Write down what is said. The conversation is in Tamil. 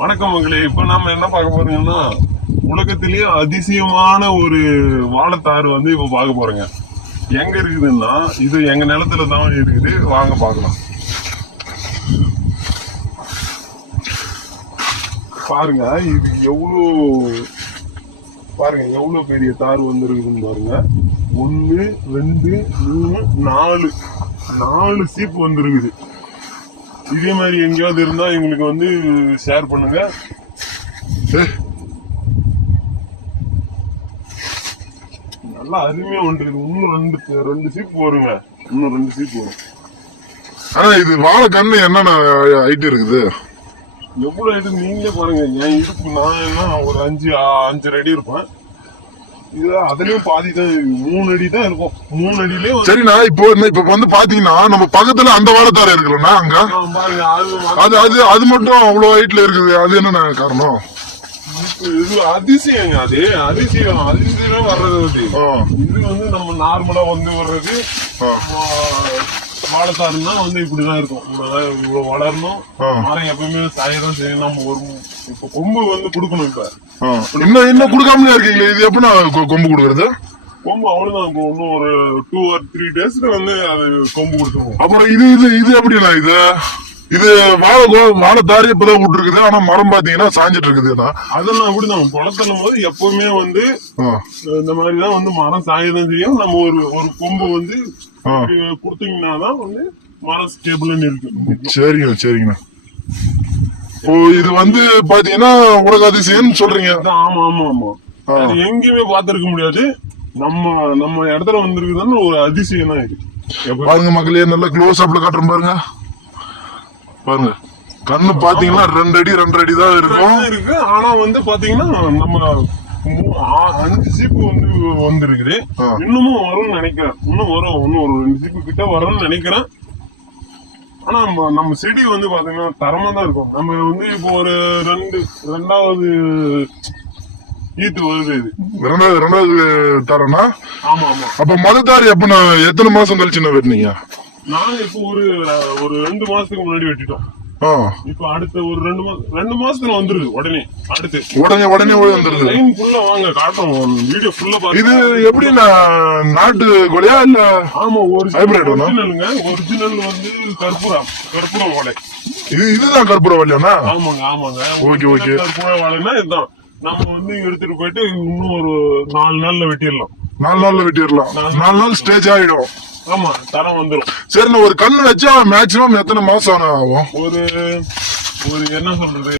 வணக்கம் மகளே இப்ப நாம என்ன பார்க்க போறோம்னா உலகத்திலேயே அதிசயமான ஒரு வாழைத்தாறு வந்து இப்ப பார்க்க போறோங்க. எங்க இருக்குதுன்னா இது எங்க நிலத்துல தான் இருக்குது. வாங்க பார்க்கலாம். பாருங்க இது எவ்வளோ பாருங்க எவ்வளவு பெரிய தார் வந்துருக்குதுன்னு பாருங்க. ஒன்று ரெண்டு மூணு நாலு. நாலு சீப்பு வந்துருக்குது. இதே மாதிரி எங்கேயாவது இருந்தா எங்களுக்கு வந்து ஷேர் பண்ணுங்க. நல்லா அருமையா ஒன்று இன்னும் ரெண்டு ரெண்டு சீப்பு வருங்க இன்னும் ரெண்டு சீப்பு வரும் ஆனா இது வாழைக்கண்ணு என்னென்ன ஹைட் இருக்குது? எவ்வளவு இருக்கு? நீங்களே பாருங்க. என் இடுப்பு நான் என்ன ஒரு அஞ்சு அஞ்சரை அடி இருப்பேன். அதுலயும் பாதி மூணு அடி தான் இருக்கும். மூணு அடியிலே சரிண்ணா இப்போ என்ன இப்ப வந்து பாத்தீங்கன்னா நம்ம பக்கத்துல அந்த வாழைத்தாரு இருக்குல்லண்ணா அங்க? அது அது அது மட்டும் அவ்வளவு ஹைட்ல இருக்குது. அது என்னண்ணா காரணம்? அதிசயங்க அது அதிசயம். அதிசயம் வர்றது அது. இது வந்து நம்ம நார்மலா வந்து வர்றது. வாழைத்தாருன்னா வந்து இப்படிதான் இருக்கும். இவ்வளவுதான் இவ்வளவு வளரணும். மரம் எப்பவுமே சாயதான் செய்யணும். நம்ம ஒரு இப்ப கொம்பு வந்து கொடுக்கணும் இப்ப. இன்னும் இன்னும் கொடுக்காமலே இருக்கீங்களே? இது எப்படிண்ணா கொ- கொம்பு கொடுக்கறது? கொம்பு அவ்வளவுதான். இன்னும் ஒரு டூ ஆர் த்ரீ டேஸ்ல வந்து அது கொம்பு கொடுத்துருவோம். அப்புறம் இது இது இது எப்படிண்ணா இது? இது வாழை கோ- வாழைத்தாரு இப்பதான் விட்டுருக்குது ஆனா மரம் பாத்தீங்கன்னா சாஞ்சிட்டு இருக்குதுண்ணா அதெல்லாம் அப்படிதான். புலத்தள்ளும் போது எப்பவுமே வந்து இந்த மாதிரிதான் வந்து மரம் சாயதான் செய்யும். நம்ம ஒரு ஒரு கொம்பு வந்து. கொடுத்தீங்கன்னா தான் வந்து மரம் ஸ்டேபிள்னு இருக்கு. சரிங்க சரிங்கண்ணா. ஓ இது வந்து பாத்தீங்கன்னா உலக அதிசயம்னு சொல்றீங்க. ஆமா ஆமா ஆமா. அது எங்கேயுமே பார்த்திருக்க முடியாது. நம்ம நம்ம இடத்துல வந்திருக்குதுன்னு ஒரு அதிசயம் தான் எப்ப- பாருங்க மக்களே நல்லா க்ளோஸ் அப்ல காட்டுறேன் பாருங்க. பாருங்க. கண்ணு பாத்தீங்கன்னா ரெண்டு அடி ரெண்டு அடி தான் இருக்கும். இருக்கு. ஆனா வந்து பாத்தீங்கன்னா நம்ம அஞ்சு சீப்பு வந்து வந்திருக்குது. இன்னமும் வரும்னு நினைக்கிறேன். இன்னும் வரும். இன்னும் ஒரு ரெண்டு சீப்பு கிட்ட வரும்னு நினைக்கிறேன். ஆனா நம்ம நம்ம செடி வந்து பாத்தீங்கன்னா தரமா தான் இருக்கும். நம்ம வந்து இப்போ ஒரு ரெண்டு ரெண்டாவது ஈத்து வருது இது. ரெண்டாவது ரெண்டாவது தரேன்னா ஆமா ஆமா. அப்ப மதத்தாரி எப்ப நான் எத்தனை மாசம் கழிச்சு நான் வெட்டினீங்க? நாங்க இப்போ ஒரு ஒரு ரெண்டு மாசத்துக்கு முன்னாடி வெட்டிட்டோம். இப்போ அடுத்த ஒரு ரெண்டு மாசம் ரெண்டு மாசத்துல வந்துருது உடனே. அடுத்து. உடனே உடனே வந்துருது. லைன் ஃபுல்லா வாங்க காட்டுறோம். வீடியோ ஃபுல்லா இது பாருங்க எப்படி நான் நாட்டு கோழியா இல்ல ஆமா Hybrid ஒண்ணா? ஒரிஜினலுங்க ஒரிஜினல் வந்து கற்பூரம் கற்பூரம் வாழை இது இதுதான் கற்பூர வழியாண்ணா ஆமாங்க ஆமாங்க. Okay, okay. கற்பூரம் வாழைன்னா இதுதான். நம்ம வந்து எடுத்துட்டு போயிட்டு இன்னும் ஒரு நாலு நாள்ல வெட்டிடலாம். நாலு நாள்ல வெட்டிடலாம். நாலு நாள். ஸ்டேஜ் ஆயிடும். ஆமா தரம் வந்துரும். சரி நான் ஒரு கண்ணு வச்சா மேக்சிமம் எத்தனை மாசம் ஆகும்? ஒரு ஒரு என்ன சொல்றது?